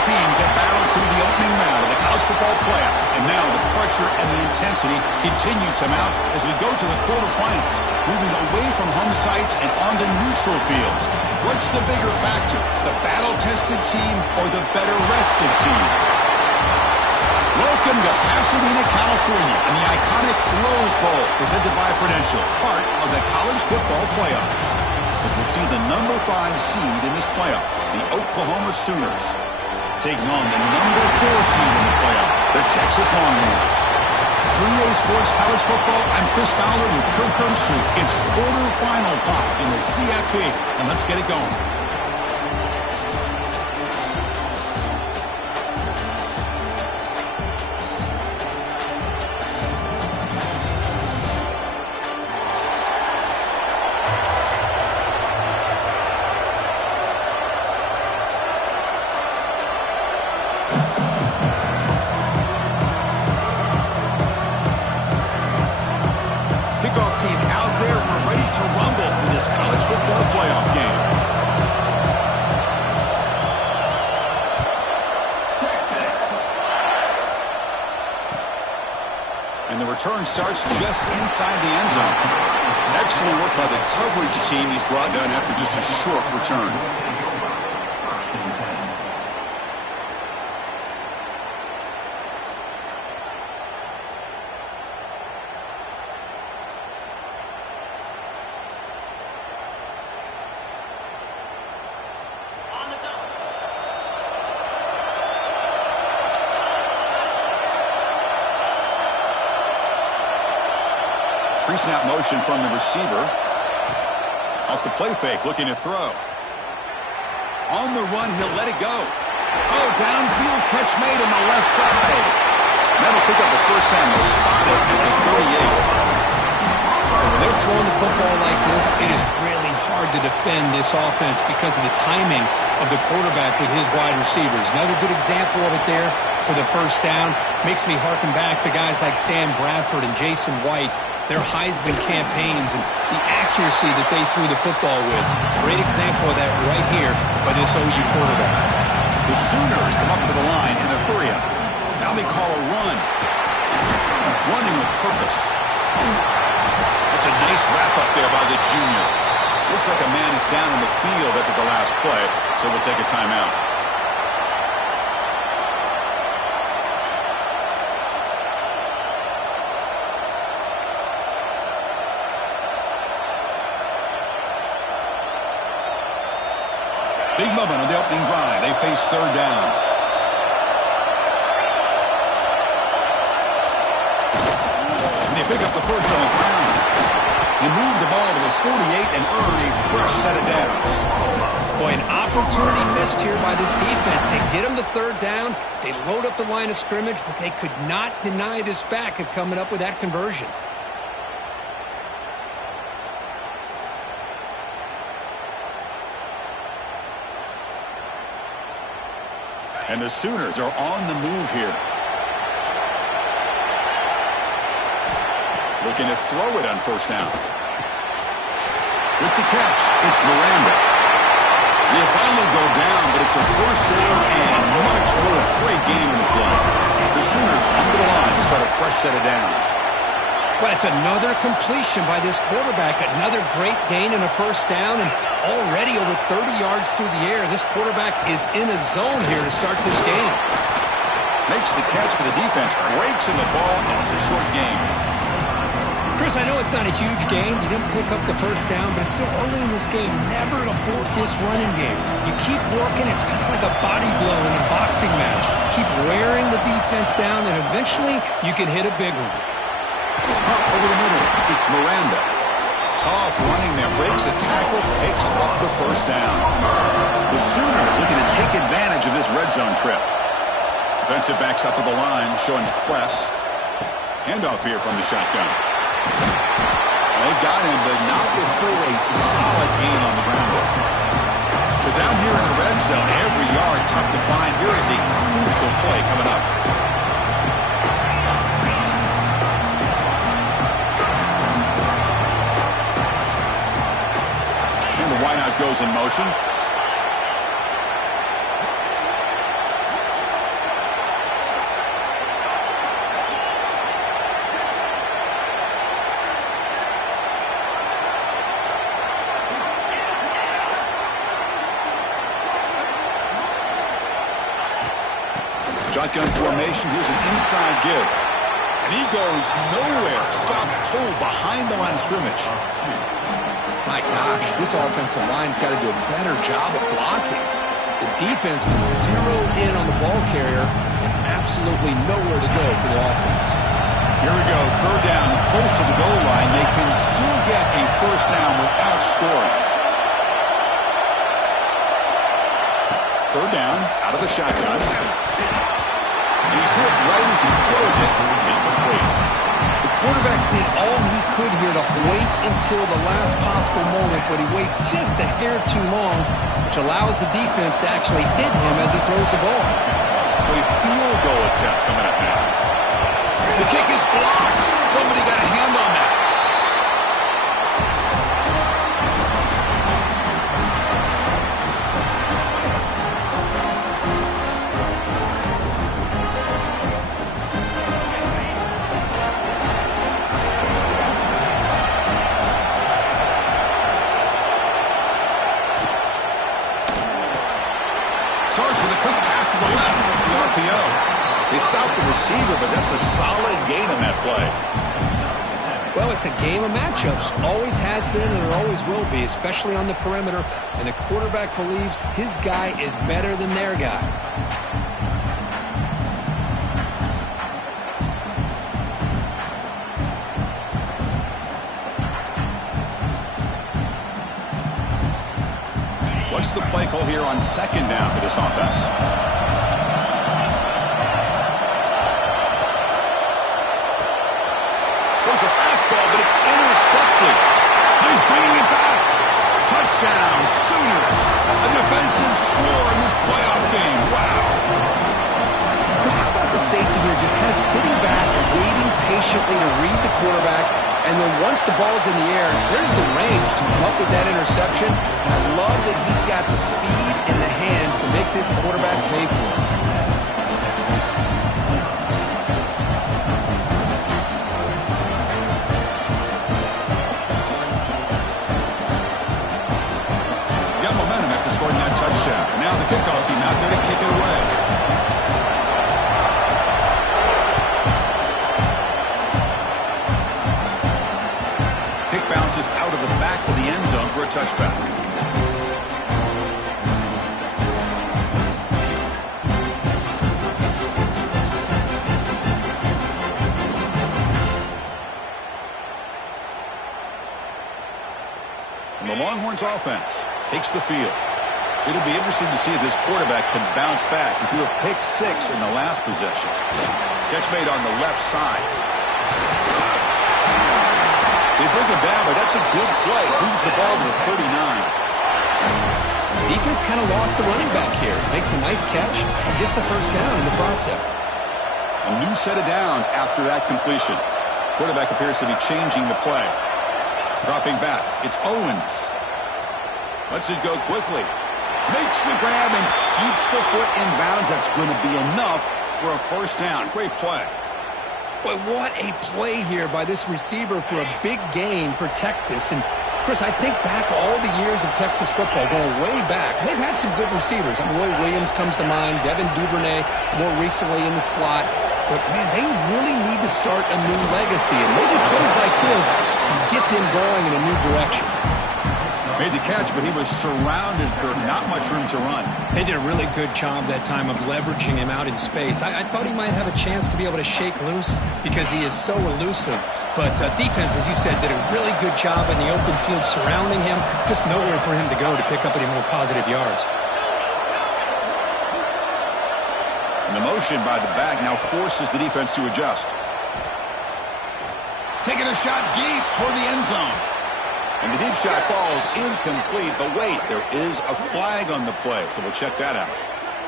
teams have battled through the opening round of the college football playoff, and now the pressure and the intensity continue to mount as we go to the quarterfinals, moving away from home sites and onto neutral fields. What's the bigger factor, the battle-tested team or the better-rested team? Welcome to Pasadena, California, and the iconic Rose Bowl, presented by Prudential, part of the college football playoff. As we'll see the number 5 seed in this playoff, the Oklahoma Sooners, taking on the number 4 seed in the playoff, the Texas Longhorns. 3A Sports College Football, I'm Chris Fowler with Kirk Herbstreit. It's quarterfinal time in the CFP, and let's get it going. Return starts just inside the end zone. Excellent work by the coverage team he's brought down after just a short return. Pre-snap motion from the receiver. Off the play fake, looking to throw. On the run, he'll let it go. Oh, downfield catch made on the left side. That'll pick up the first down. They'll spot it at the 38. When they're throwing the football like this, it is really hard to defend this offense because of the timing of the quarterback with his wide receivers. Another good example of it there for the first down. Makes me harken back to guys like Sam Bradford and Jason White, their Heisman campaigns and the accuracy that they threw the football with. Great example of that right here by this OU quarterback. The Sooners come up to the line in a hurry up. Now they call a run. Running with purpose. That's a nice wrap up there by the junior. Looks like a man is down in the field after the last play, so we'll take a timeout. Big moment on the opening drive. They face third down. And they pick up the first on the ground. They move the ball to the 48 and earn a fresh set of downs. Boy, an opportunity missed here by this defense. They get them to third down. They load up the line of scrimmage, but they could not deny this back of coming up with that conversion. And the Sooners are on the move here. Looking to throw it on first down. With the catch, it's Miranda. They finally go down, but it's a first down and much more. Great game in the play. The Sooners come to the line to start a fresh set of downs. Well, it's another completion by this quarterback. Another great gain in a first down, and already over 30 yards through the air. This quarterback is in a zone here to start this game. Makes the catch for the defense, breaks in the ball, and it's a short game. Chris, I know it's not a huge game. You didn't pick up the first down, but it's still early in this game. Never abort this running game. You keep working. It's kind of like a body blow in a boxing match. Keep wearing the defense down, and eventually you can hit a big one. Pop over the middle. It's Miranda. Tough running there. Breaks the tackle. Picks up the first down. The Sooners looking to take advantage of this red zone trip. Defensive backs up to the line, showing the press. Handoff here from the shotgun. They got him, but not before a solid gain on the ground. So down here in the red zone, every yard tough to find. Here is a crucial play coming up. And the wideout goes in motion. Shotgun formation. Here's an inside give. And he goes nowhere. Stopped cold behind the line of scrimmage. My gosh, this offensive line's got to do a better job of blocking. The defense was zeroed in on the ball carrier and absolutely nowhere to go for the offense. Here we go, third down, close to the goal line. They can still get a first down without scoring. Third down, out of the shotgun. He's hit right as he throws it. Incomplete. The quarterback did all he could here to wait until the last possible moment, but he waits just a hair too long, which allows the defense to actually hit him as he throws the ball. So a field goal attempt coming up now. The kick is blocked. Somebody got a hand on that. Starts with a quick pass to the left to the RPO. They stopped the receiver, but that's a solid gain on that play. Well, it's a game of matchups. Always has been and it always will be, especially on the perimeter. And the quarterback believes his guy is better than their guy. What's the play call here on second down for this offense? There's a fastball, but it's intercepted. He's bringing it back. Touchdown, Sooners. A defensive score in this playoff game. Wow. Chris, how about the safety here just kind of sitting back and waiting patiently to read the quarterback, and then once the ball's in the air, there's the range to come up with that interception. And I love that he's got the speed in the hands to make this quarterback pay for it. Got momentum after scoring that touchdown. Now the kickoff team out there to kick it away. Bounces out of the back of the end zone for a touchback. And the Longhorns offense takes the field. It'll be interesting to see if this quarterback can bounce back. He threw a pick six in the last possession. Catch made on the left side. They bring him down, but that's a good play. Moves the ball to the 39. Defense kind of lost a running back here. Makes a nice catch. Gets the first down in the process. A new set of downs after that completion. Quarterback appears to be changing the play. Dropping back. It's Owens. Lets it go quickly. Makes the grab and keeps the foot in bounds. That's going to be enough for a first down. Great play. Boy, what a play here by this receiver for a big gain for Texas. And, Chris, I think back all the years of Texas football, going way back. They've had some good receivers. Roy Williams comes to mind, Devin Duvernay more recently in the slot. But, man, they really need to start a new legacy. And maybe plays like this can get them going in a new direction. Made the catch, but he was surrounded for not much room to run. They did a really good job that time of leveraging him out in space. I thought he might have a chance to be able to shake loose because he is so elusive. But defense, as you said, did a really good job in the open field surrounding him. Just nowhere for him to go to pick up any more positive yards. And the motion by the back now forces the defense to adjust. Taking a shot deep toward the end zone. And the deep shot falls incomplete, but wait, there is a flag on the play, so we'll check that out.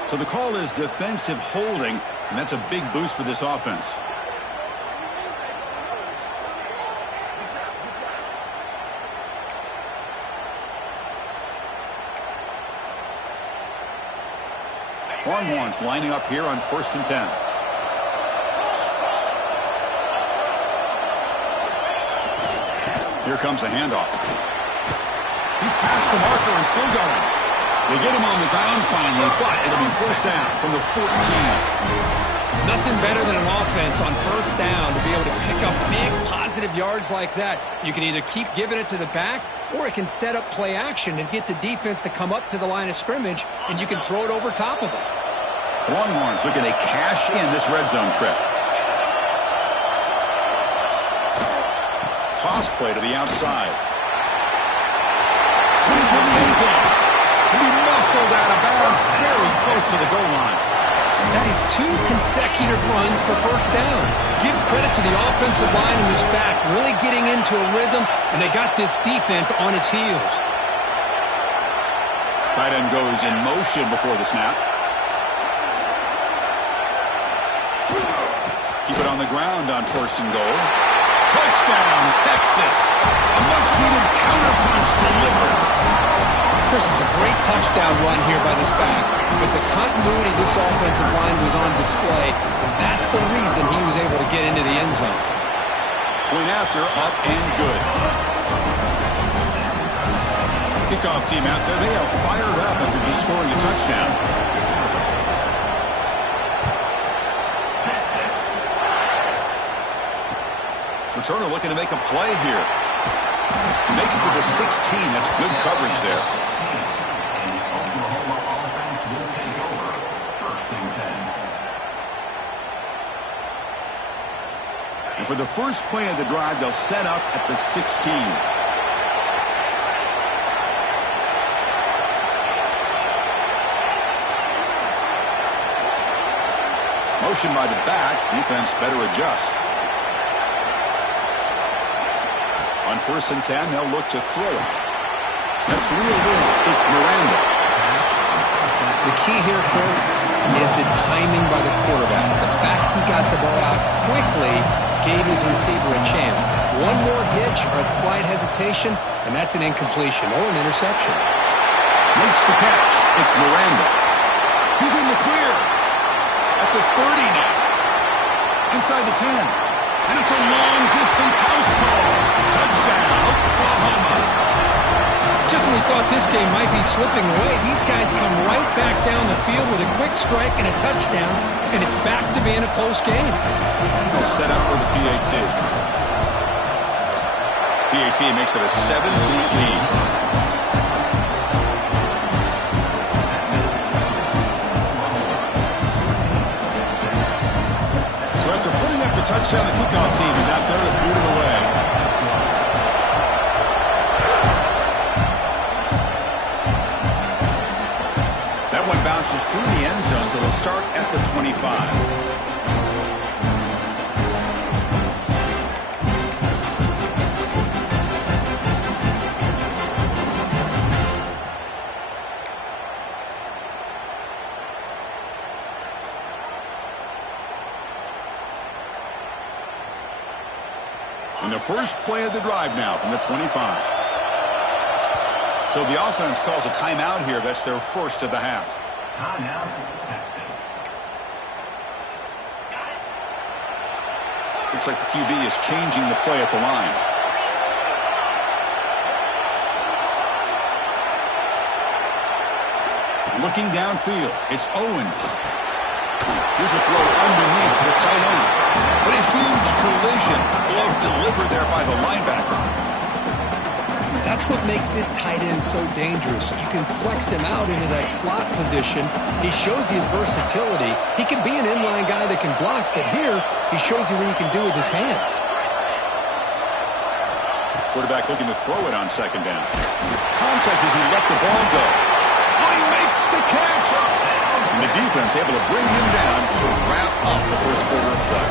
So the call is defensive holding, and that's a big boost for this offense. Longhorns lining up here on 1st and 10. Here comes a handoff. He's past the marker and still going. They get him on the ground finally, but it'll be first down from the 14. Nothing better than an offense on first down to be able to pick up big positive yards like that. You can either keep giving it to the back, or it can set up play action and get the defense to come up to the line of scrimmage, and you can throw it over top of them. Longhorns looking to cash in this red zone trip. Toss play to the outside. Into the end zone. And he muscled out of bounds very close to the goal line. That is 2 consecutive runs for first downs. Give credit to the offensive line in this back, really getting into a rhythm, and they got this defense on its heels. Tight end goes in motion before the snap. Keep it on the ground on first and goal. Touchdown, Texas. A much-needed counterpunch delivered. Chris, it's a great touchdown run here by this back, but the continuity of this offensive line was on display, and that's the reason he was able to get into the end zone. Point after, up and good. Kickoff team out there, they are fired up after just scoring a touchdown. Returner looking to make a play here. Makes it to the 16. That's good coverage there. And for the first play of the drive, they'll set up at the 16. Motion by the back. Defense better adjust. On first and 10, they'll look to throw it. That's real good. It's Miranda. The key here, Chris, is the timing by the quarterback. The fact he got the ball out quickly gave his receiver a chance. One more hitch or a slight hesitation, and that's an incompletion or an interception. Makes the catch. It's Miranda. He's in the clear. At the 30 now. Inside the 10. And it's a long-distance house call. Touchdown, Oklahoma. Just when we thought this game might be slipping away, these guys come right back down the field with a quick strike and a touchdown, and it's back to being a close game. They'll set up for the PAT. PAT makes it a 7-point lead. So after putting up the touchdown, the kickoff team is out there to boot it away. That one bounces through the end zone, so they'll start at the 25. And the first play of the drive now from the 25. So the offense calls a timeout here. That's their first of the half. Timeout, Texas. Looks like the QB is changing the play at the line. Looking downfield, it's Owens. Here's a throw underneath to the tight end. But a huge collision. Blow delivered there by the linebacker. That's what makes this tight end so dangerous. You can flex him out into that slot position. He shows you his versatility. He can be an inline guy that can block, but here he shows you what he can do with his hands. Quarterback looking to throw it on second down. Contact as he let the ball go. Oh, he makes the catch. And the defense able to bring him down to wrap up the first quarter of play.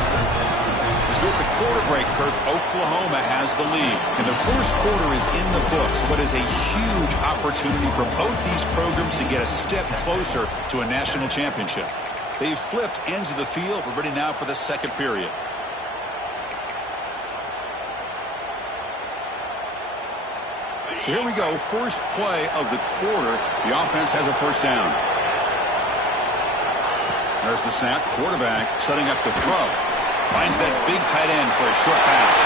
As we hit the quarter break, Kirk, Oklahoma has the lead. And the first quarter is in the books. What is a huge opportunity for both these programs to get a step closer to a national championship. They've flipped ends of the field. We're ready now for the second period. So here we go. First play of the quarter. The offense has a first down. There's the snap. Quarterback setting up the throw. Finds that big tight end for a short pass.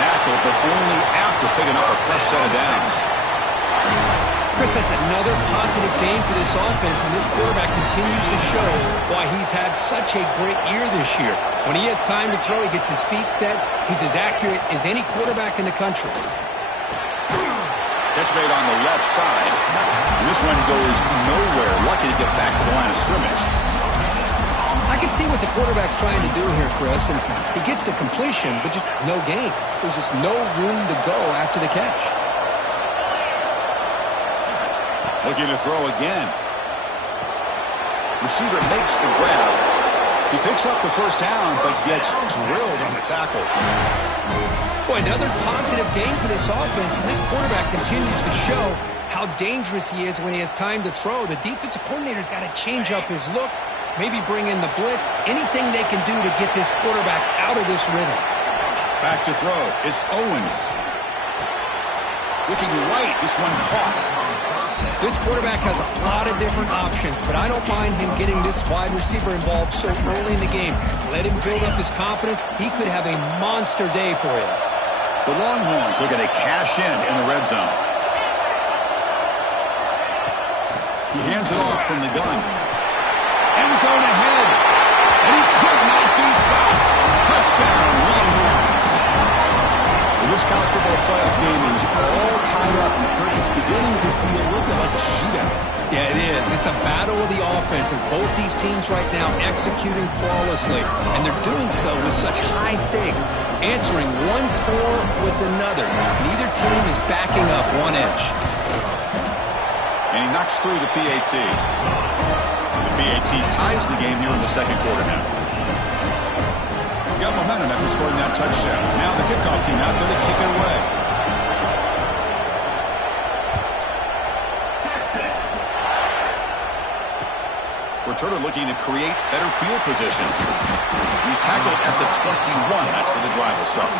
Tackle, but only after picking up a fresh set of downs. Chris, that's another positive game for this offense, and this quarterback continues to show why he's had such a great year this year. When he has time to throw, he gets his feet set. He's as accurate as any quarterback in the country. Catch made on the left side. And this one goes nowhere. Lucky to get back to the line of scrimmage. I can see what the quarterback's trying to do here, Chris, and he gets the completion, but just no gain. There's just no room to go after the catch. Looking to throw again. Receiver makes the grab. He picks up the first down, but gets drilled on the tackle. Boy, another positive game for this offense, and this quarterback continues to show how dangerous he is when he has time to throw. The defensive coordinator's got to change up his looks, maybe bring in the blitz, anything they can do to get this quarterback out of this rhythm. Back to throw. It's Owens. Looking right. This one caught. This quarterback has a lot of different options, but I don't mind him getting this wide receiver involved so early in the game. Let him build up his confidence. He could have a monster day for you. The Longhorns looking to cash in the red zone. He hands it off from the gun. End zone ahead. And he could not be stopped. Touchdown, Longhorns. Well, this college football playoff game is all tied up. It's beginning to feel a little bit like a shootout. Yeah, it is. It's a battle of the offenses. Both these teams right now executing flawlessly, and they're doing so with such high stakes, answering one score with another. Neither team is backing up one inch. And he knocks through the PAT. The PAT ties the game here in the second quarter now. Got momentum after scoring that touchdown. Now the kickoff team out there to kick it away. Returner looking to create better field position. He's tackled at the 21. That's where the drive will start.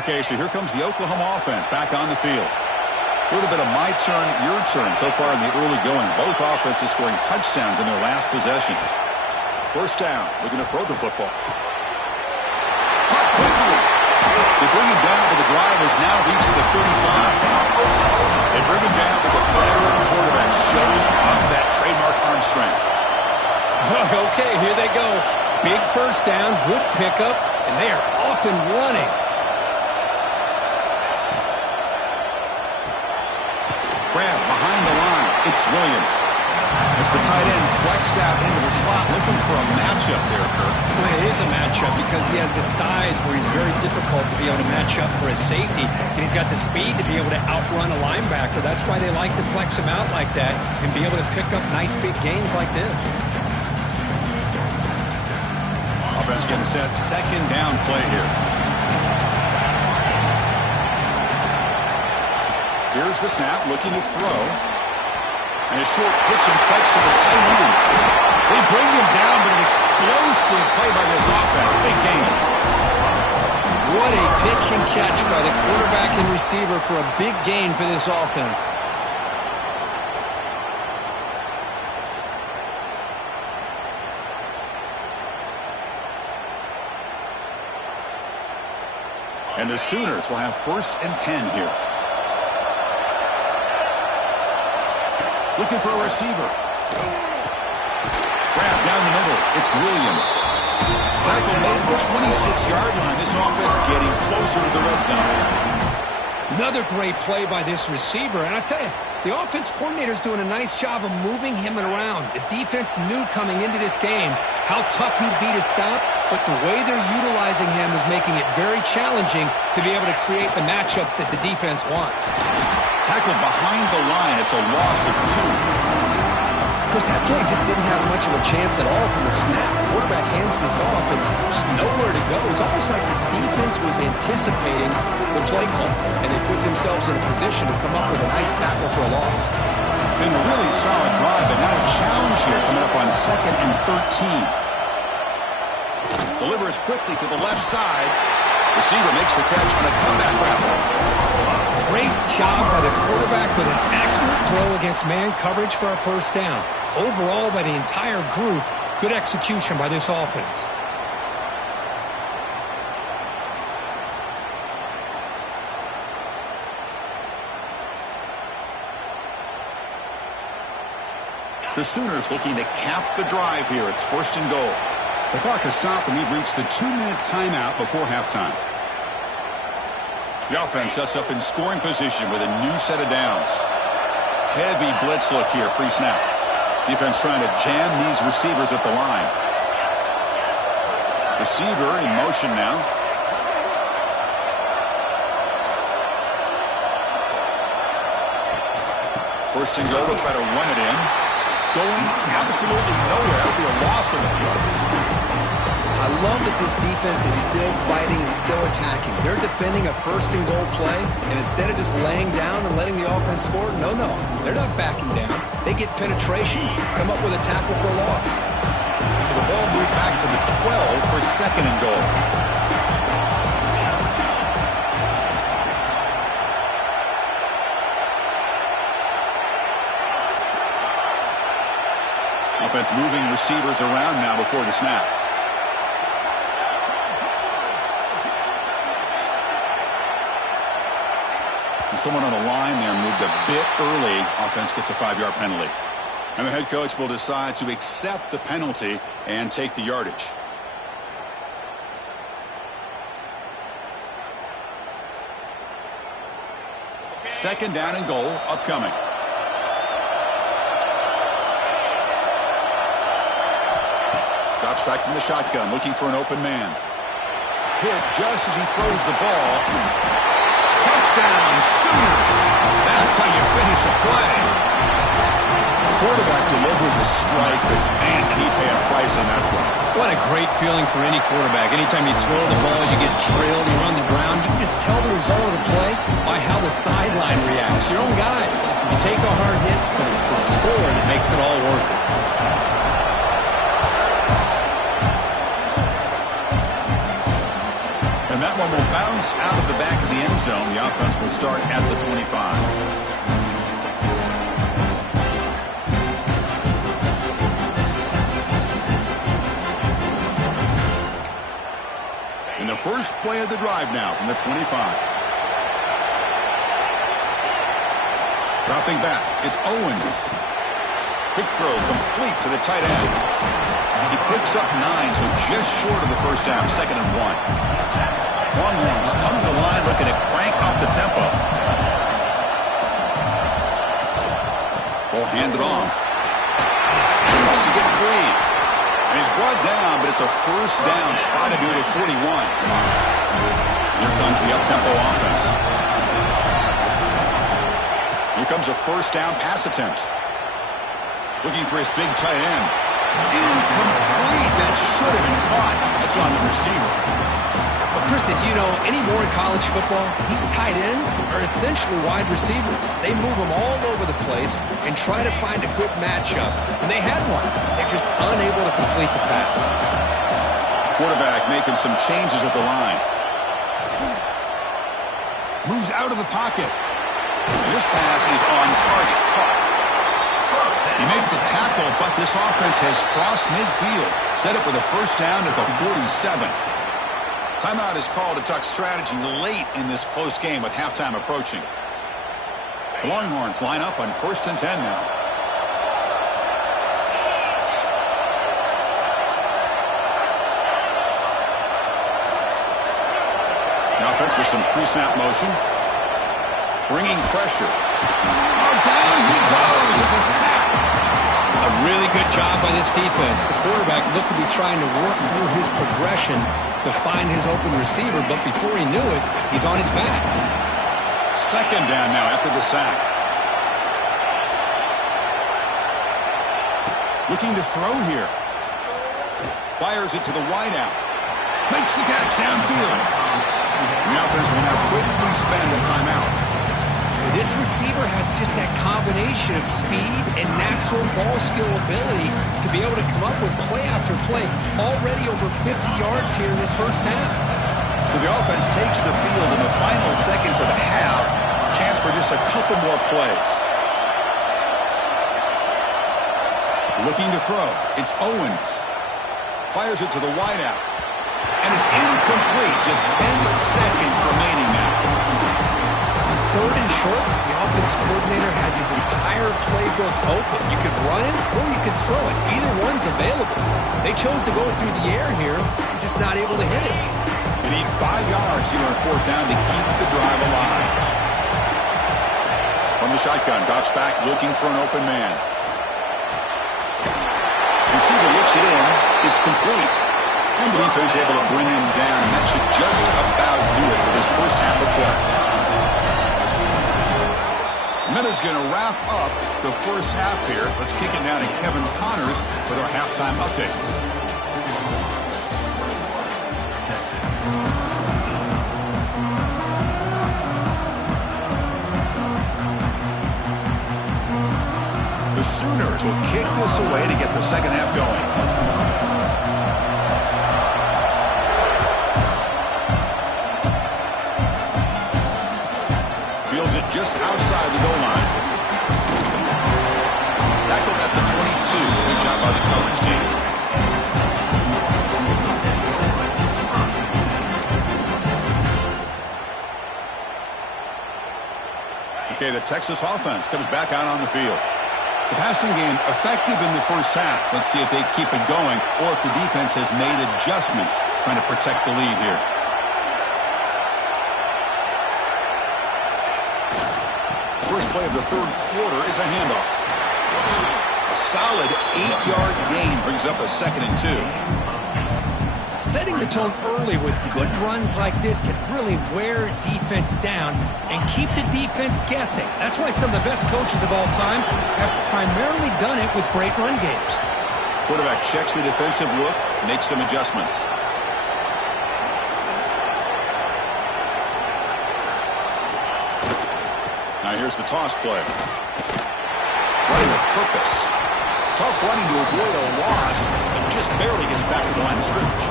Okay, so here comes the Oklahoma offense back on the field. A little bit of my turn, your turn so far in the early going. Both offenses scoring touchdowns in their last possessions. First down, looking to throw the football. Caught quickly. They bring him down, but the drive has now reached the 35. They bring him down, but the veteran quarterback shows off that trademark arm strength. Okay, here they go. Big first down, good pickup, and they are off and running. Grab behind the line. It's Williams. As the tight end flex out into the slot, looking for a matchup there, Kirk. Well, it is a matchup because he has the size where he's very difficult to be able to match up for his safety, and he's got the speed to be able to outrun a linebacker. That's why they like to flex him out like that and be able to pick up nice big gains like this. Offense getting set. Second down play here. Here's the snap, looking to throw. And a short pitch and catch to the tight end. They bring him down, but an explosive play by this offense. Big gain. What a pitch and catch by the quarterback and receiver for a big gain for this offense. And the Sooners will have 1st and 10 here. Looking for a receiver. Grab down the middle. It's Williams. Tackle made at the 26-yard line. This offense getting closer to the red zone. Another great play by this receiver. And I tell you, the offense coordinator's doing a nice job of moving him around. The defense knew coming into this game how tough he'd be to stop, but the way they're utilizing him is making it very challenging to be able to create the matchups that the defense wants. Tackled behind the line. It's a loss of 2. Chris, that play just didn't have much of a chance at all from the snap. Quarterback hands this off, and there's nowhere to go. It's almost like the defense was anticipating the play call, and they put themselves in a position to come up with a nice tackle for a loss. Been a really solid drive, but now a challenge here coming up on 2nd and 13. Delivers quickly to the left side. Receiver makes the catch on a comeback route. Great job by the quarterback with an accurate throw against man coverage for a first down. Overall, by the entire group, good execution by this offense. The Sooners looking to cap the drive here. It's 1st and goal. The clock has stopped, and we've reached the 2-minute timeout before halftime. The offense sets up in scoring position with a new set of downs. Heavy blitz look here pre-snap. Defense trying to jam these receivers at the line. Receiver in motion now. First and goal, they'll try to run it in. Going absolutely nowhere. It'll be a loss of it. I love that this defense is still fighting and still attacking. They're defending a 1st and goal play, and instead of just laying down and letting the offense score, no, they're not backing down. They get penetration, come up with a tackle for a loss. So the ball moved back to the 12 for 2nd and goal. Offense moving receivers around now before the snap. Someone on the line there moved a bit early. Offense gets a 5-yard penalty. And the head coach will decide to accept the penalty and take the yardage. Second down and goal upcoming. Drops back from the shotgun, looking for an open man. Hit just as he throws the ball. Touchdown, Sooners. That's how you finish a play. Quarterback delivers a strike, but man, did he pay a price on that play. What a great feeling for any quarterback. Anytime you throw the ball, you get trailed, you're on the ground. You can just tell the result of the play by how the sideline reacts. Your own guys. You take a hard hit, but it's the score that makes it all worth it. And that one will bounce out of the back of the end zone. The offense will start at the 25. In the first play of the drive now from the 25. Dropping back, it's Owens. Quick throw complete to the tight end. He picks up 9, so just short of the first down, 2nd and 1. Longhorns come to the line looking to crank up the tempo. Ball handed off. Tries to get free. And he's brought down, but it's a 1st down spotted near the 41. Here comes the up-tempo offense. Here comes a 1st down pass attempt. Looking for his big tight end. Incomplete. That should have been caught. That's on the receiver. Well, Chris, as you know, anymore in college football, these tight ends are essentially wide receivers. They move them all over the place and try to find a good matchup. And they had one. They're just unable to complete the pass. Quarterback making some changes at the line. Moves out of the pocket. And this pass is on target. Caught. He made the tackle, but this offense has crossed midfield. Set up with a 1st down at the 47. Timeout is called to talk strategy late in this close game with halftime approaching. The Longhorns line up on 1st and 10 now. The offense with some pre-snap motion. Bringing pressure. Oh, down he goes. It's a sack. A really good job by this defense. The quarterback looked to be trying to work through his progressions to find his open receiver, but before he knew it, he's on his back. 2nd down now after the sack. Looking to throw here. Fires it to the wideout. Makes the catch downfield. The offense will now quickly spend a timeout. This receiver has just that combination of speed and natural ball skill ability to be able to come up with play after play. Already over 50 yards here in this 1st half. So the offense takes the field in the final seconds of the half. Chance for just a couple more plays. Looking to throw. It's Owens. Fires it to the wideout. And it's incomplete. Just 10 seconds remaining now. 3rd and short, the offense scored coordinator has his entire playbook open. You could run it or you could throw it. Either one's available. They chose to go through the air here, just not able to hit it. They need 5 yards here on 4th down to keep the drive alive. From the shotgun, drops back looking for an open man. Receiver looks it in. It's complete. And the defense able to bring him down, and that should just about do it for this first half of play. And that is going to wrap up the first half here. Let's kick it down to Kevin Connors with our halftime update. The Sooners will kick this away to get the second half going. Fields it just outside the goal line. Tackled at the 22. Good job by the coverage team. Okay, the Texas offense comes back out on the field. The passing game effective in the first half. Let's see if they keep it going or if the defense has made adjustments trying to protect the lead here. First play of the third quarter is a handoff. A solid 8-yard gain brings up a 2nd and 2. Setting the tone early with good runs like this can really wear defense down and keep the defense guessing. That's why some of the best coaches of all time have primarily done it with great run games. Quarterback checks the defensive look, makes some adjustments. Now here's the toss play. Running with purpose. Tough running to avoid a loss, and just barely gets back to the line of scrimmage.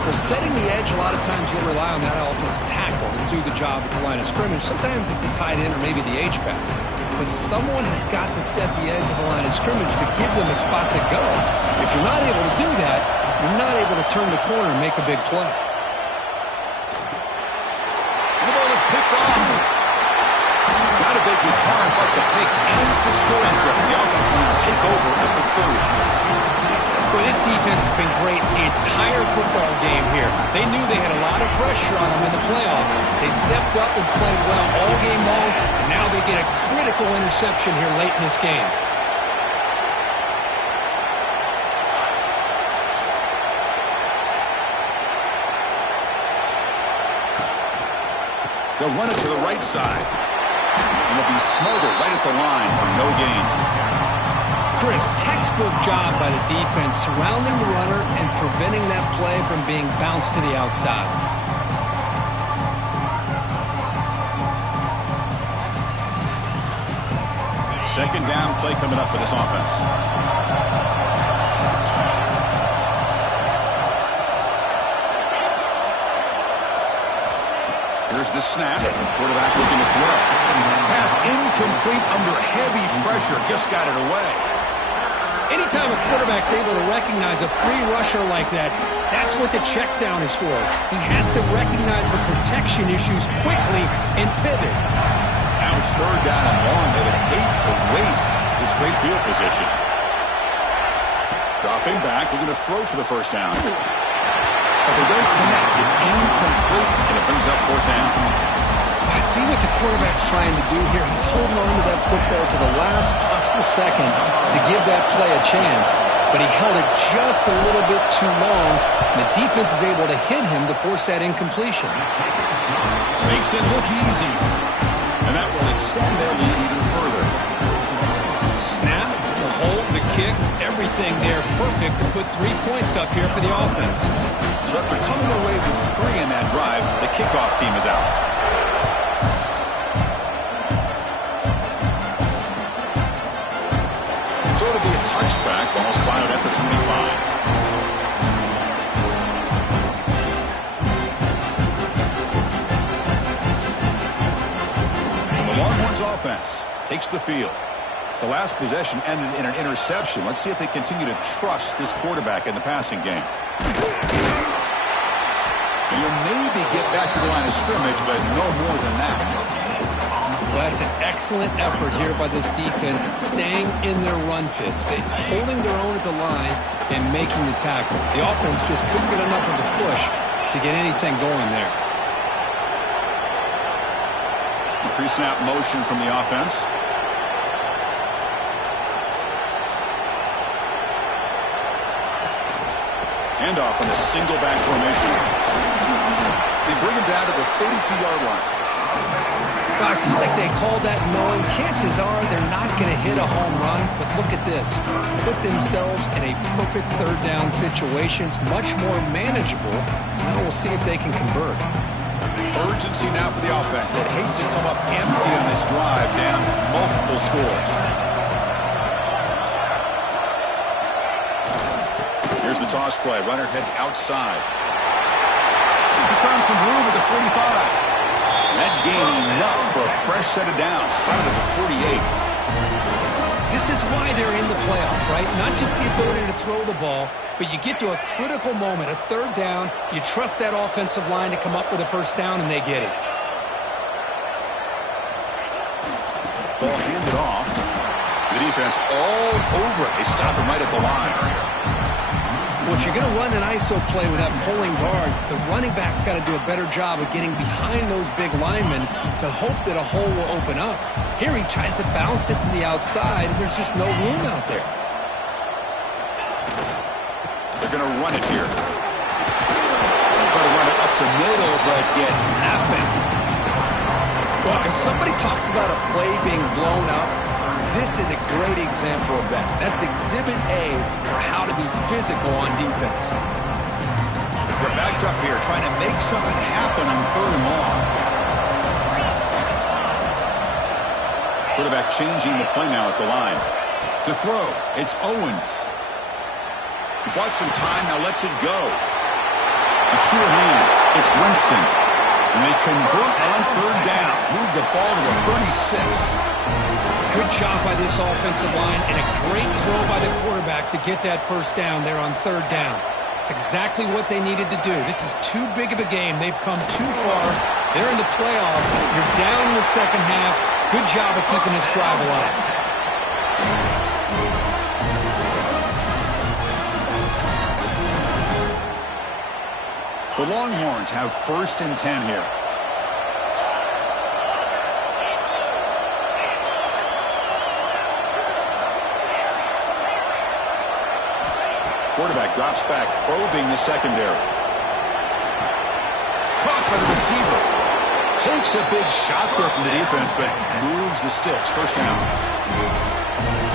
Well, setting the edge, a lot of times you'll rely on that offensive tackle to do the job at the line of scrimmage. Sometimes it's a tight end or maybe the H-back. But someone has got to set the edge of the line of scrimmage to give them a spot to go. If you're not able to do that, you're not able to turn the corner and make a big play. The ball is picked off. Not a big return, but the pick ends the scoring drive. The offense will now take over at the 30. Boy, this defense has been great the entire football game here. They knew they had a lot of pressure on them in the playoffs. They stepped up and played well all game long, and now they get a critical interception here late in this game. They'll run it to the right side. And they'll be smothered right at the line for no gain. Chris, textbook job by the defense surrounding the runner and preventing that play from being bounced to the outside. Second down play coming up for this offense. Here's the snap. Quarterback looking to throw. Pass incomplete under heavy pressure. Just got it away. Anytime a quarterback's able to recognize a free rusher like that, that's what the check down is for. He has to recognize the protection issues quickly and pivot. Now it's 3rd down and 1. They would hate to waste this great field position. Dropping back, looking to throw for the first down. But they don't connect. It's incomplete, and it brings up 4th down. I see what the quarterback's trying to do here. He's holding on to that football to the last possible second to give that play a chance. But he held it just a little bit too long. And the defense is able to hit him to force that incompletion. Makes it look easy. And that will extend their lead even further. Snap, the hold, the kick, everything there perfect to put 3 points up here for the offense. So after coming away with 3 in that drive, the kickoff team is out. So it'll be a touchback, ball spotted at the 25. And the Longhorns offense takes the field. The last possession ended in an interception. Let's see if they continue to trust this quarterback in the passing game. You'll maybe get back to the line of scrimmage, but no more than that. Well, that's an excellent effort here by this defense, staying in their run fit, holding their own at the line and making the tackle. The offense just couldn't get enough of a push to get anything going there. The pre-snap motion from the offense. Handoff on the single back formation. They bring him down to the 32-yard line. I feel like they called that knowing chances are they're not going to hit a home run, but look at this. Put themselves in a perfect third down situation. It's much more manageable. Now we'll see if they can convert. Urgency now for the offense. They'd hate to come up empty on this drive, down multiple scores. Here's the toss play. Runner heads outside. He's found some room at the 45. That gain enough for a fresh set of downs. Spotted at the 48. This is why they're in the playoff, right? Not just the ability to throw the ball, but you get to a critical moment, a third down. You trust that offensive line to come up with a first down, and they get it. Ball handed off. The defense all over it. They stop him right at the line. Well, if you're going to run an ISO play with that pulling guard, the running back's got to do a better job of getting behind those big linemen to hope that a hole will open up. Here he tries to bounce it to the outside, and there's just no room out there. They're going to run it here. They'll try to run it up the middle, but get nothing. Well, if somebody talks about a play being blown up, this is a great example of that. That's Exhibit A for how to be physical on defense. They're backed up here, trying to make something happen on third and long. Quarterback changing the play now at the line. To throw, it's Owens. He bought some time, now lets it go. The sure hands, it's Winston. And they convert on third down. Move the ball to the 36. Good job by this offensive line and a great throw by the quarterback to get that first down there on third down. It's exactly what they needed to do. This is too big of a game. They've come too far. They're in the playoffs. You're down in the second half. Good job of keeping this drive alive. The Longhorns have 1st and 10 here. Quarterback drops back, probing the secondary. Caught by the receiver. Takes a big shot there from the defense, but moves the sticks. First down.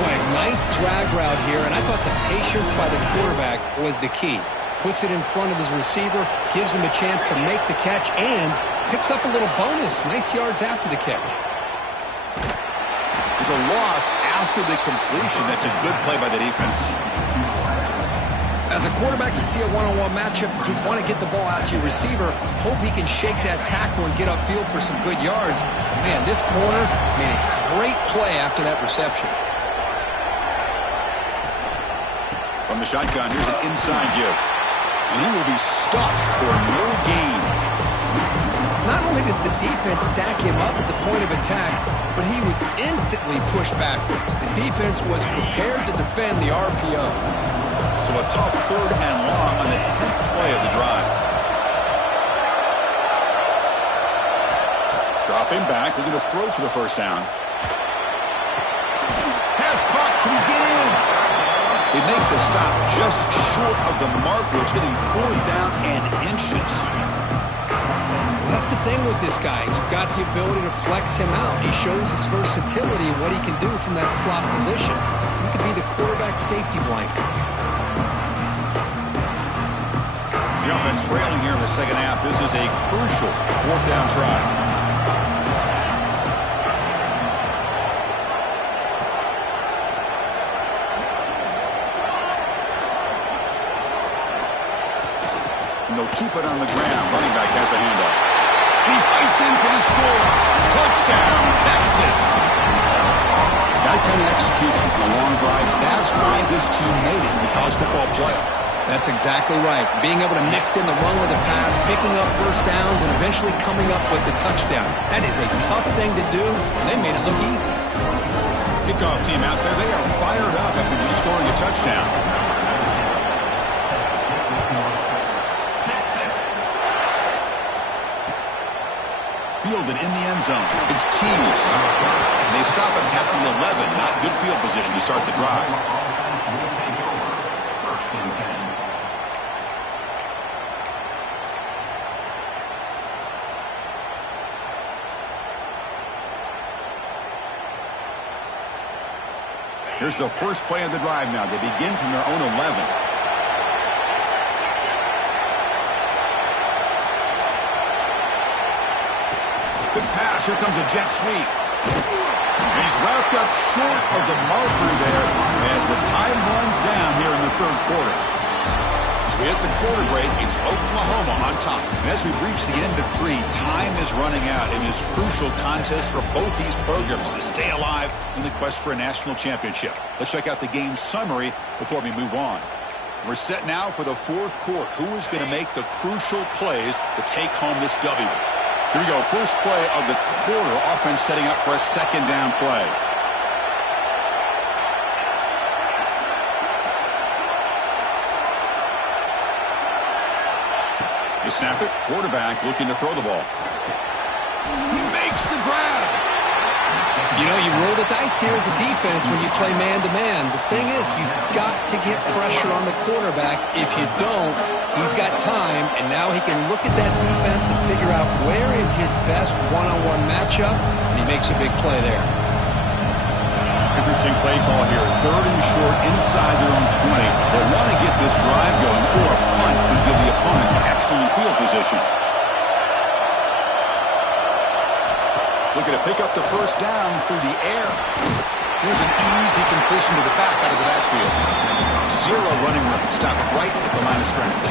Boy, nice drag route here, and I thought the patience by the quarterback was the key. Puts it in front of his receiver, gives him a chance to make the catch, and picks up a little bonus. Nice yards after the catch. There's a loss after the completion. That's a good play by the defense. As a quarterback, you see a one-on-one matchup. You want to get the ball out to your receiver. Hope he can shake that tackle and get upfield for some good yards. Man, this corner made a great play after that reception. From the shotgun, here's an inside give. And he will be stuffed for no gain. Not only does the defense stack him up at the point of attack, but he was instantly pushed backwards. The defense was prepared to defend the RPO. So a tough third and long on the 10th play of the drive. Dropping back, looking to throw for the first down. Pass caught, can he get in? They make the stop just short of the marker. It's going to be 4th down and inches. That's the thing with this guy. You've got the ability to flex him out. He shows his versatility, what he can do from that slot position. He could be the quarterback safety blanket. The offense trailing here in the second half. This is a crucial 4th down try. And they'll keep it on the ground. Running back has the handoff. He fights in for the score. Touchdown, Texas. That kind of execution from a long drive, that's why this team made it in the college football playoff. That's exactly right. Being able to mix in the run with the pass, picking up first downs, and eventually coming up with the touchdown. That is a tough thing to do, and they made it look easy. Kickoff team out there, they are fired up after just scoring a touchdown. Fielded in the end zone. It's Tease. They stop him at the 11. Not good field position to start the drive. Here's the first play of the drive now. They begin from their own 11. Good pass. Here comes a jet sweep. And he's wrapped up short of the marker there as the time runs down here in the third quarter. As we hit the quarter break, it's Oklahoma on top. And as we reach the end of 3, time is running out in this crucial contest for both these programs to stay alive in the quest for a national championship. Let's check out the game summary before we move on. We're set now for the fourth quarter. Who is going to make the crucial plays to take home this W? Here we go. First play of the quarter. Offense setting up for a second down play. You snap it. Quarterback looking to throw the ball. He makes the grab. You know, you roll the dice here as a defense when you play man-to-man. The thing is, you've got to get pressure on the quarterback. If you don't, he's got time, and now he can look at that defense and figure out where is his best one-on-one matchup, and he makes a big play there. Interesting play call here. Third and short inside their own 20. They want to get this drive going, or a punt could give the opponents excellent field position. Looking to pick up the first down through the air. Here's an easy completion to the back out of the backfield. 0 running room. Stop it right at the line of scrimmage.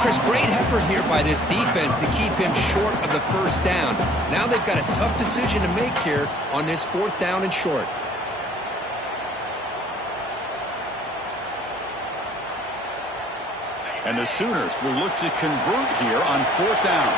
Chris, great effort here by this defense to keep him short of the first down. Now they've got a tough decision to make here on this 4th down and short. And the Sooners will look to convert here on 4th down.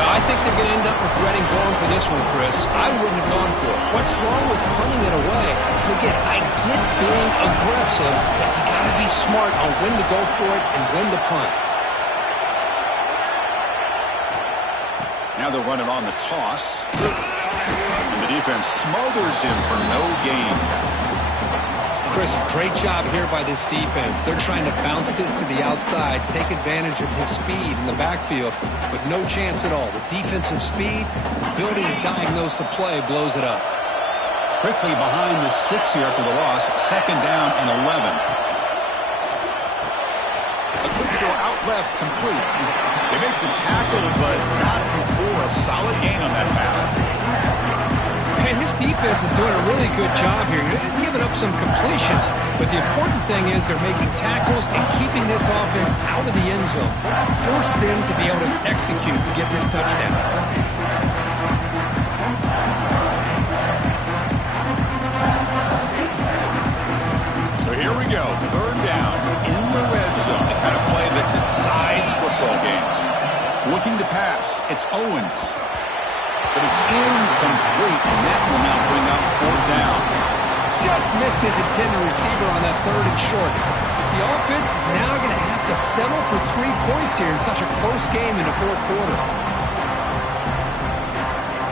I think they're going to end up regretting going for this one, Chris. I wouldn't have gone for it. What's wrong with punting it away? And again, I get being aggressive, but you got to be smart on when to go for it and when to punt. Now they're running on the toss. And the defense smothers him for no gain. Chris, great job here by this defense. They're trying to bounce this to the outside, take advantage of his speed in the backfield, but no chance at all. The defensive speed, ability to diagnose the play, blows it up. Quickly behind the sticks here after the loss. 2nd down and 11. A quick throw out left, complete. They make the tackle, but not before a solid gain on that pass. And his defense is doing a really good job here. They're giving up some completions, but the important thing is they're making tackles and keeping this offense out of the end zone. Force him to be able to execute to get this touchdown. So here we go. 3rd down in the red zone. The kind of play that decides football games. Looking to pass. It's Owens. But it's incomplete, and that will now bring up 4th down. Just missed his intended receiver on that 3rd and short. The offense is now going to have to settle for 3 points here in such a close game in the 4th quarter.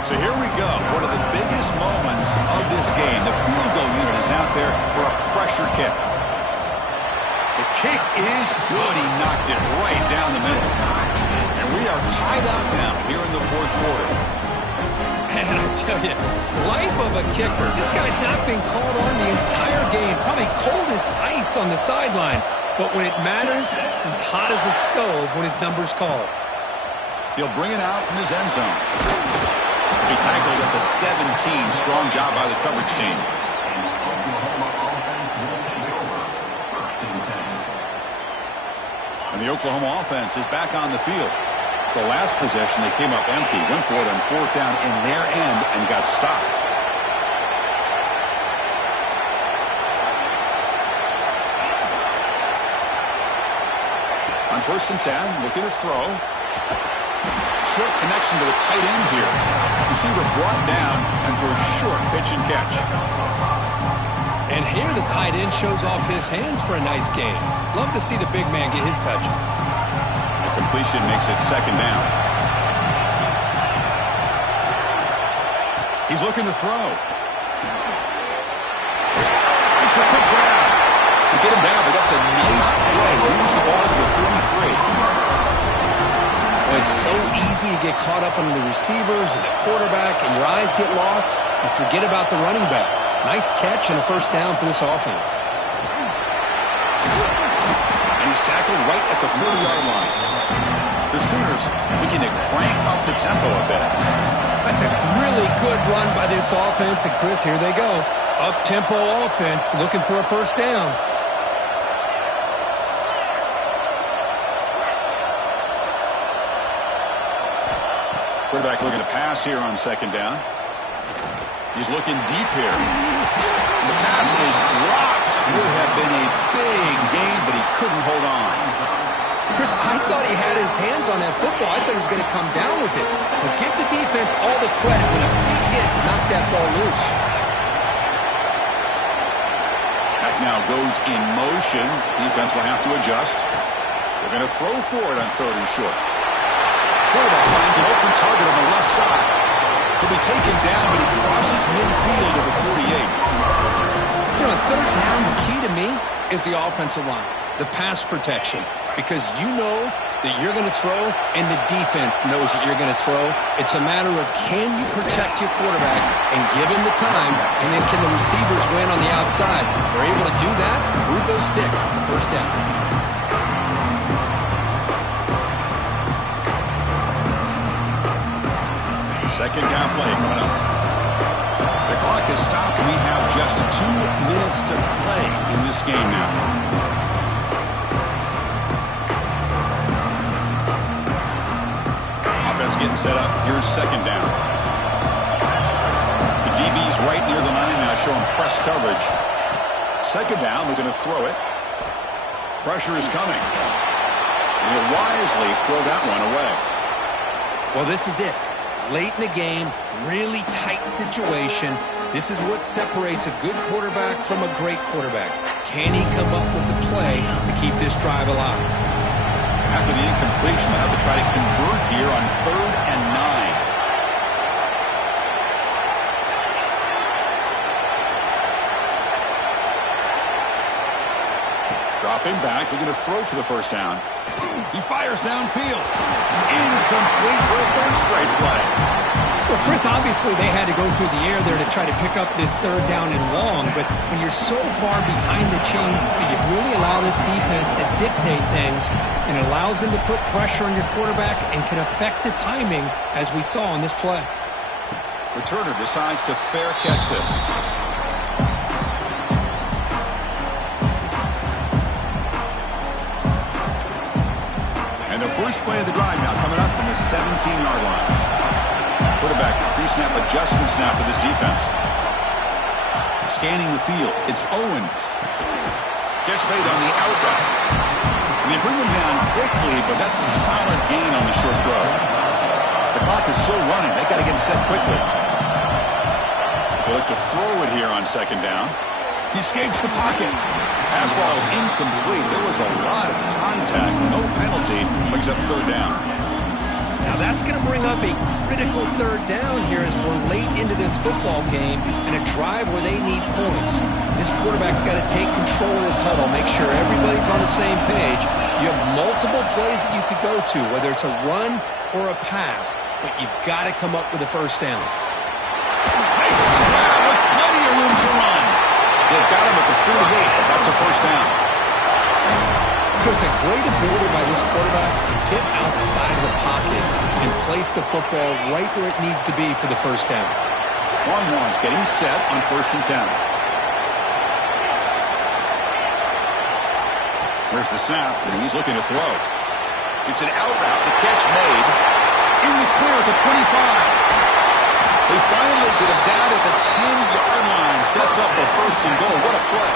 So here we go. One of the biggest moments of this game. The field goal unit is out there for a pressure kick. The kick is good. He knocked it right down the middle. And we are tied up now here in the 4th quarter. And I tell you, life of a kicker. This guy's not been called on the entire game. Probably cold as ice on the sideline. But when it matters, he's hot as a stove when his number's called. He'll bring it out from his end zone. He tackled at the 17. Strong job by the coverage team. And the Oklahoma offense is back on the field. The last possession, they came up empty, went for it on 4th down in their end and got stopped. On 1st and 10, looking to throw. Short connection to the tight end here. Receiver brought down and for a short pitch and catch. And here the tight end shows off his hands for a nice game. Love to see the big man get his touches. The completion makes it 2nd down. He's looking to throw. It's a quick grab. To get him down, but that's a nice play. Moves the ball to the 33. Well, it's so easy to get caught up on the receivers and the quarterback, and your eyes get lost. You forget about the running back. Nice catch and a 1st down for this offense. And he's tackled right at the 40-yard line. The Sooners looking to crank up the tempo a bit. That's a really good run by this offense. And, Chris, here they go. Up-tempo offense looking for a 1st down. Quarterback looking to pass here on 2nd down. He's looking deep here. The pass is dropped. Would have been a big gain, but he couldn't hold on. Chris, I thought he had his hands on that football. I thought he was going to come down with it. But give the defense all the credit with a big hit to knock that ball loose. Back now goes in motion. Defense will have to adjust. They're going to throw for it on 3rd and short. Quarterback finds an open target on the left side. He'll be taken down, but he crosses midfield to the 48. You know, 3rd down, the key to me is the offensive line, the pass protection, because you know that you're going to throw and the defense knows that you're going to throw. It's a matter of can you protect your quarterback and give him the time, and then can the receivers win on the outside? If they're able to do that, move those sticks. It's a 1st down. 2nd down play coming up. The clock is stopped, and we have just 2 minutes to play in this game now. Offense getting set up. Here's 2nd down. The DB's right near the line now, showing press coverage. 2nd down, we're going to throw it. Pressure is coming. And he'll wisely throw that one away. Well, this is it. Late in the game, really tight situation. This is what separates a good quarterback from a great quarterback. Can he come up with the play to keep this drive alive? After the incompletion, they'll have to try to convert here on 3rd and 9. Dropping back, they're going to throw for the 1st down. He fires downfield. Incomplete for a 3rd straight play. Well, Chris, obviously they had to go through the air there to try to pick up this 3rd down and long, but when you're so far behind the chains, you really allow this defense to dictate things, and it allows them to put pressure on your quarterback and can affect the timing, as we saw on this play. Returner decides to fair catch this. And the first play of the drive now coming up from the 17-yard line. Quarterback pre-snap adjustments now for this defense. Scanning the field, it's Owens. Catch made on the out route. And they bring him down quickly, but that's a solid gain on the short throw. The clock is still running. They got to get set quickly. They look to throw it here on 2nd down. He escapes the pocket. Pass ball is incomplete. There was a lot of contact. No penalty. Brings up 3rd down. Now that's going to bring up a critical 3rd down here as we're late into this football game and a drive where they need points. This quarterback's got to take control of this huddle, make sure everybody's on the same page. You have multiple plays that you could go to, whether it's a run or a pass, but you've got to come up with a 1st down. Makes the grab with plenty of room to run. They've got him at the 48, but that's a 1st down. Chris, a great ability by this quarterback to get outside of the pocket and place the football right where it needs to be for the first down. Longhorns getting set on 1st and 10. Here's the snap, and he's looking to throw. It's an out route, the catch made. In the clear at the 25. They finally get him down at the 10-yard line. Sets up a 1st and goal. What a play.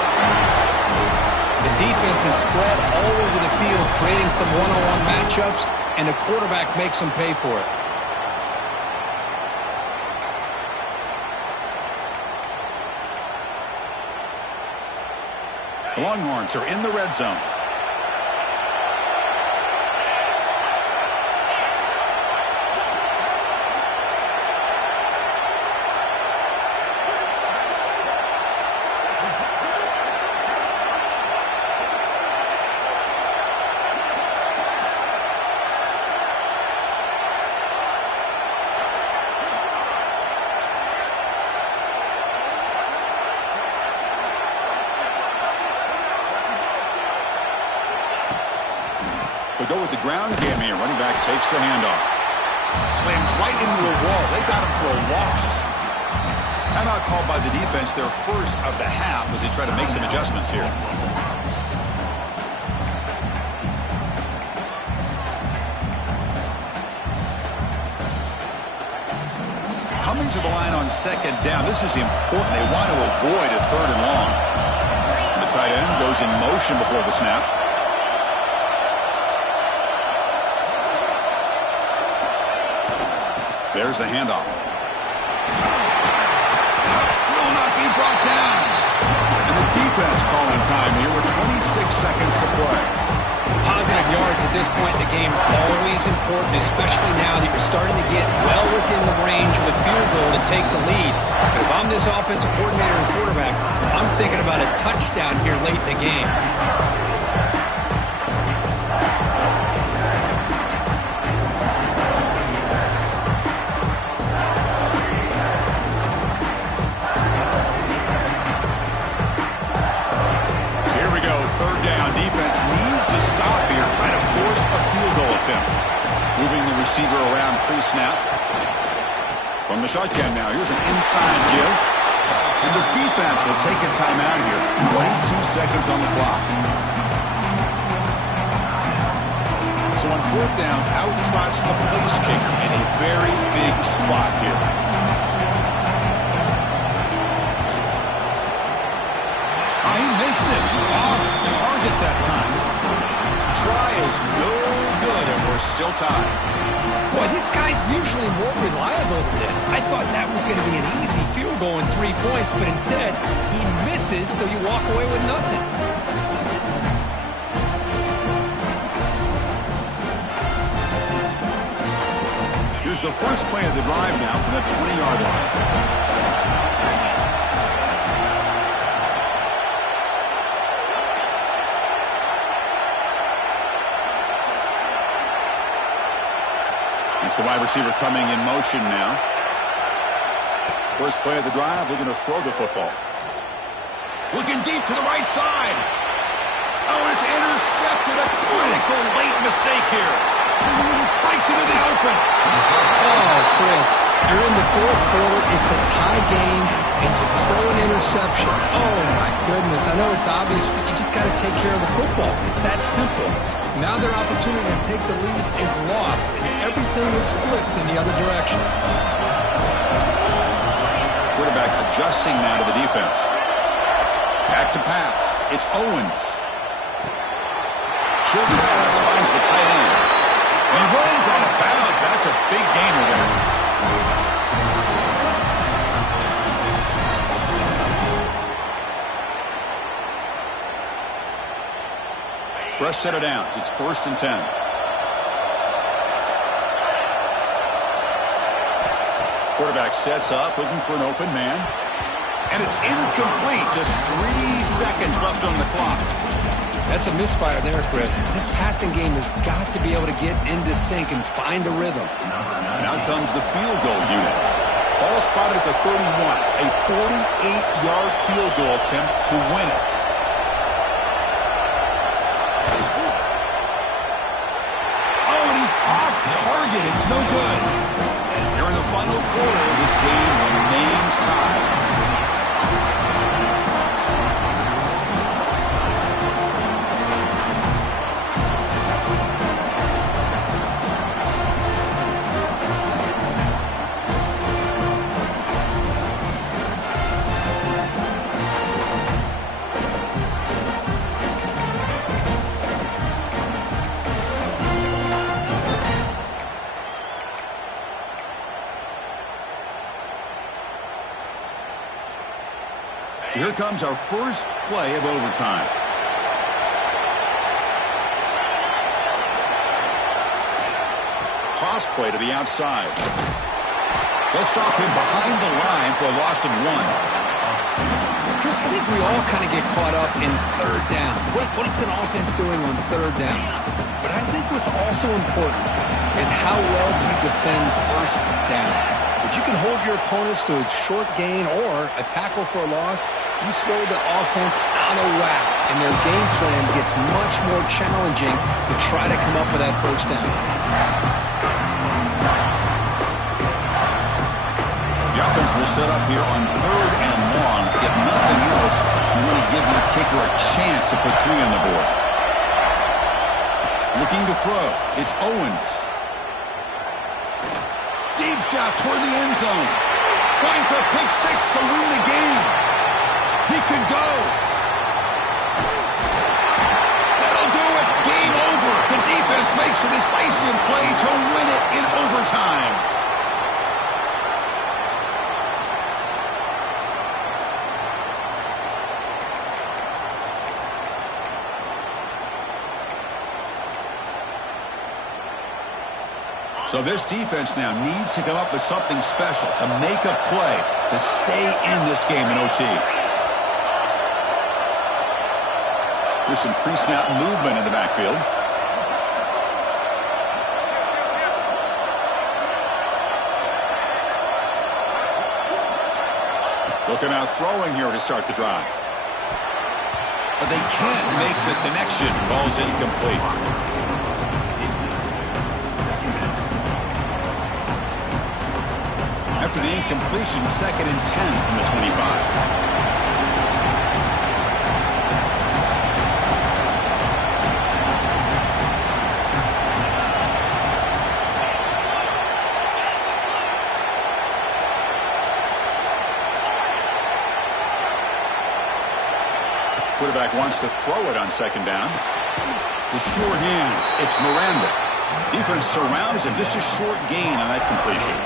The defense is spread all over the field, creating some one-on-one matchups, and the quarterback makes them pay for it. The Longhorns are in the red zone. They go with the ground game here. Running back takes the handoff. Slams right into a wall. They got him for a loss. Timeout called by the defense, their first of the half, as they try to make some adjustments here. Coming to the line on 2nd down. This is important. They want to avoid a 3rd and long. The tight end goes in motion before the snap. There's the handoff. Will not be brought down. And the defense calling time here with 26 seconds to play. Positive yards at this point in the game, always important, especially now that you're starting to get well within the range of a field goal to take the lead. But if I'm this offensive coordinator and quarterback, I'm thinking about a touchdown here late in the game. To stop here, trying to force a field goal attempt. Moving the receiver around pre-snap. From the shotgun now, here's an inside give. And the defense will take a timeout here. 22 seconds on the clock. So on 4th down, out trots the place kicker in a very big spot here. He missed it. Off target that time. Try is no good, and we're still tied. Boy, this guy's usually more reliable than this. I thought that was going to be an easy field goal and 3 points, but instead, he misses, so you walk away with nothing. Here's the first play of the drive now from the 20-yard line. It's the wide receiver coming in motion now. First play of the drive, looking to throw the football. Looking deep to the right side. Oh, it's intercepted. A critical late mistake here. Breaks into the open. Oh, Chris, you're in the 4th quarter. It's a tie game, and you throw an interception. Oh, my goodness. I know it's obvious, but you just got to take care of the football. It's that simple. Now their opportunity to take the lead is lost, and everything is flipped in the other direction. Quarterback adjusting now to the defense. Back to pass. It's Owens. Short pass finds the tight end. And he runs out of bounds. That's a big gainer there. Fresh set of downs. It's 1st and 10. Quarterback sets up, looking for an open man. And it's incomplete. Just 3 seconds left on the clock. That's a misfire there, Chris. This passing game has got to be able to get into sync and find a rhythm. And out comes the field goal unit. Ball spotted at the 31. A 48-yard field goal attempt to win it. quarter, this game remains tied. So here comes our first play of overtime. Toss play to the outside. They'll stop him behind the line for a loss of 1. Chris, I think we all kind of get caught up in third down. What is an offense doing on third down? But I think what's also important is how well you defend first down. If you can hold your opponents to a short gain or a tackle for a loss, you throw the offense out of whack, and their game plan gets much more challenging to try to come up with that first down. The offense will set up here on 3rd and long. If nothing else, you want to give your kicker a chance to put 3 on the board. Looking to throw. It's Owens. Deep shot toward the end zone. Going for a pick 6 to win the game. He could go. That'll do it. Game over. The defense makes a decisive play to win it in overtime. So this defense now needs to come up with something special to make a play to stay in this game in OT. There's some pre-snap movement in the backfield. Looking out throwing here to start the drive. But they can't make the connection. Ball's incomplete. After the incompletion, 2nd and 10 from the 25. Quarterback wants to throw it on 2nd down. The sure hands. It's Miranda. Defense surrounds him. Just a short gain on that completion.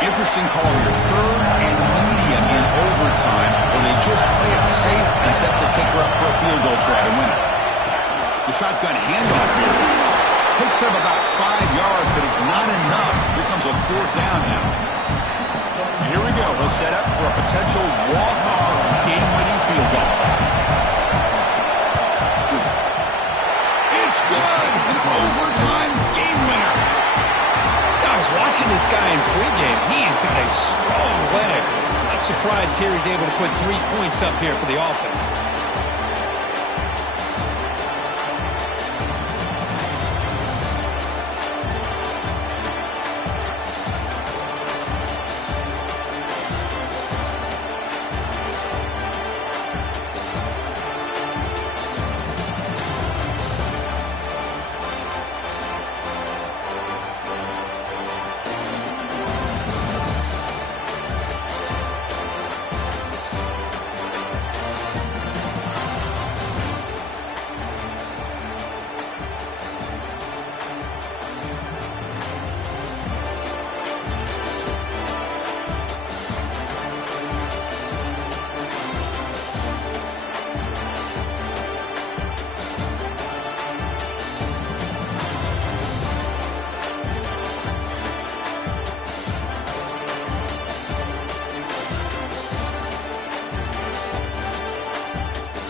Interesting call here. 3rd and medium in overtime, where they just play it safe and set the kicker up for a field goal try to win it. The shotgun handoff here. Picks up about 5 yards, but it's not enough. Here comes a 4th down now. Here we go. We'll set up for a potential walk-off game-winning field goal. It's good. An overtime game winner. I was watching this guy in pregame. He's got a strong leg. Not surprised here he's able to put 3 points up here for the offense.